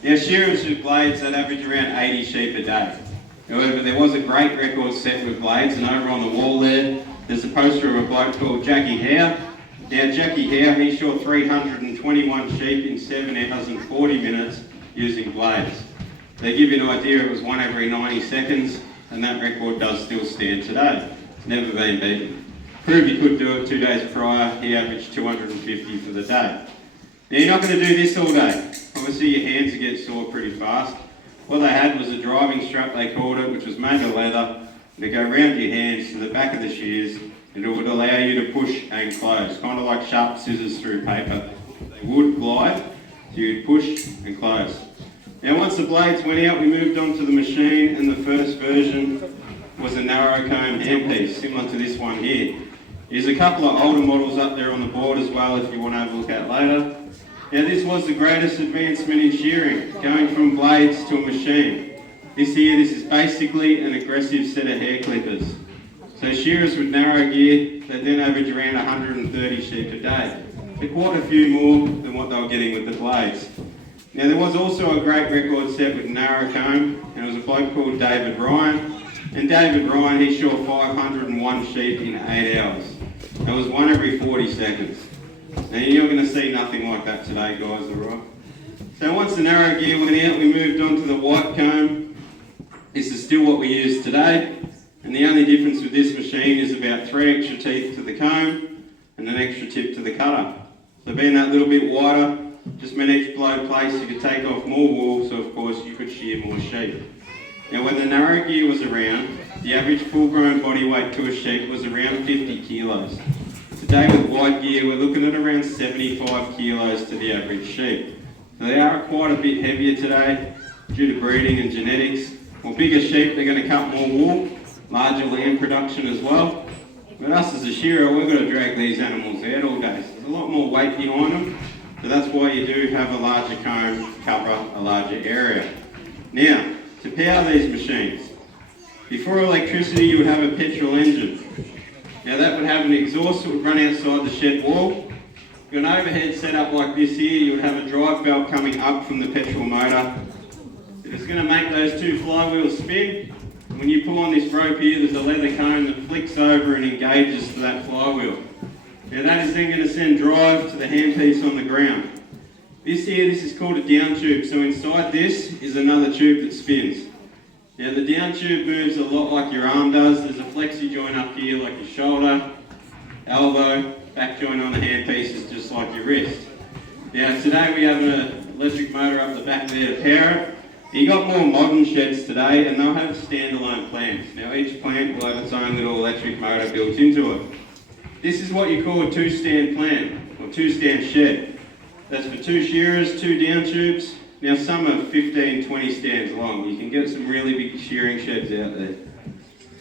Now shearers with blades that average around 80 sheep a day. However, there was a great record set with blades, and over on the wall there's a poster of a bloke called Jackie Howe. Now Jackie Howe, he shot 321 sheep in 7 hours and 40 minutes using blades. They give you an idea, it was one every 90 seconds, and that record does still stand today. It's never been beaten. Proved he could do it 2 days prior, he averaged 250 for the day. Now you're not going to do this all day. Obviously your hands will get sore pretty fast. What they had was a driving strap, they called it, which was made of leather, and to go around your hands to the back of the shears, and it would allow you to push and close, kind of like sharp scissors through paper. They would glide, so you'd push and close. Now once the blades went out, we moved on to the machine, and the first version was a narrow comb handpiece, similar to this one here. There's a couple of older models up there on the board as well if you want to have a look at later. Now this was the greatest advancement in shearing, going from blades to a machine. This is basically an aggressive set of hair clippers. So shearers with narrow gear, they then average around 130 sheep a day. They're quite a few more than what they were getting with the blades. Now there was also a great record set with narrow comb, and it was a bloke called David Ryan. And David Ryan, he shot 501 sheep in 8 hours. That was one every 40 seconds. Now you're not going to see nothing like that today, guys, alright? So once the narrow gear went out, we moved on to the white comb. This is still what we use today, and the only difference with this machine is about 3 extra teeth to the comb and an extra tip to the cutter. So being that little bit wider, just meant each blow place you could take off more wool, so of course you could shear more sheep. Now when the narrow gear was around, the average full-grown body weight to a sheep was around 50 kilos. Today with wide gear, we're looking at around 75 kilos to the average sheep. So they are quite a bit heavier today due to breeding and genetics. Well, bigger sheep, they're going to cut more wool, larger lamb production as well. But us as a shearer, we've got to drag these animals out all day. So there's a lot more weight behind them. So that's why you do have a larger comb cover a larger area. Now, to power these machines, before electricity you would have a petrol engine. Now that would have an exhaust that would run outside the shed wall. You've got an overhead set up like this here, you would have a drive belt coming up from the petrol motor. It's going to make those two flywheels spin. When you pull on this rope here, there's a leather cone that flicks over and engages to that flywheel. Now that is then going to send drive to the handpiece on the ground. This is called a down tube, so inside this is another tube that spins. Now the down tube moves a lot like your arm does. There's a flexi joint up here like your shoulder, elbow, back joint on the handpiece is just like your wrist. Now today we have an electric motor up the back there to power it. You got more modern sheds today and they'll have standalone plants. Now each plant will have its own little electric motor built into it. This is what you call a two-stand plant or two-stand shed. That's for 2 shearers, 2 down tubes. Now some are 15, 20 stands long. You can get some really big shearing sheds out there.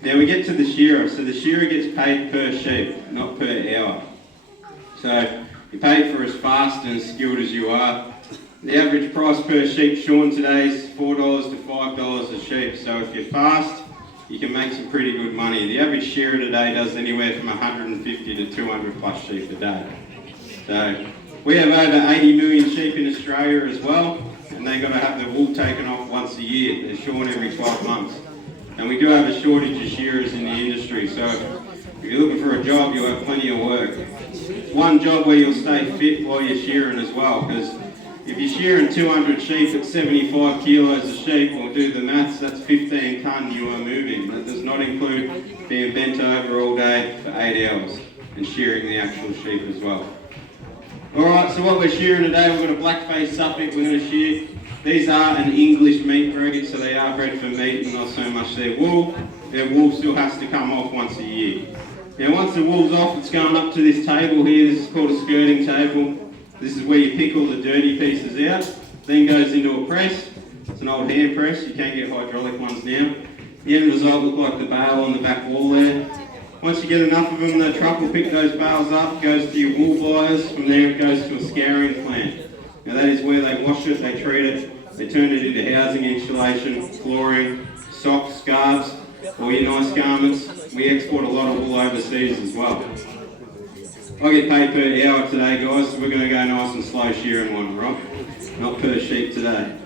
Now we get to the shearer. So the shearer gets paid per sheep, not per hour. So you're paid for as fast and as skilled as you are. The average price per sheep shorn today is $4 to $5 a sheep. So if you're fast, you can make some pretty good money. The average shearer today does anywhere from 150 to 200 plus sheep a day. So we have over 80 million sheep in Australia as well, and they've got to have their wool taken off once a year. They're shorn every 12 months. And we do have a shortage of shearers in the industry, so if you're looking for a job, you'll have plenty of work. It's one job where you'll stay fit while you're shearing as well, because if you're shearing 200 sheep at 75 kilos a sheep, or do the maths, that's 15 tonne you are moving. That does not include being bent over all day for 8 hours and shearing the actual sheep as well. Alright, so what we're shearing today, we've got a black-faced Suffolk we're going to shear. These are an English meat breed, so they are bred for meat and not so much their wool. Their wool still has to come off once a year. Now once the wool's off, it's going up to this table here. This is called a skirting table. This is where you pick all the dirty pieces out. Then goes into a press. It's an old hand press, you can't get hydraulic ones now. The end result look like the bale on the back wall there. Once you get enough of them, the truck will pick those bales up, goes to your wool buyers. From there it goes to a scouring plant. Now that is where they wash it, they treat it, they turn it into housing, insulation, flooring, socks, scarves, all your nice garments. We export a lot of wool overseas as well. I get paid per hour today, guys, so we're going to go nice and slow shearing one, right? Not per sheep today.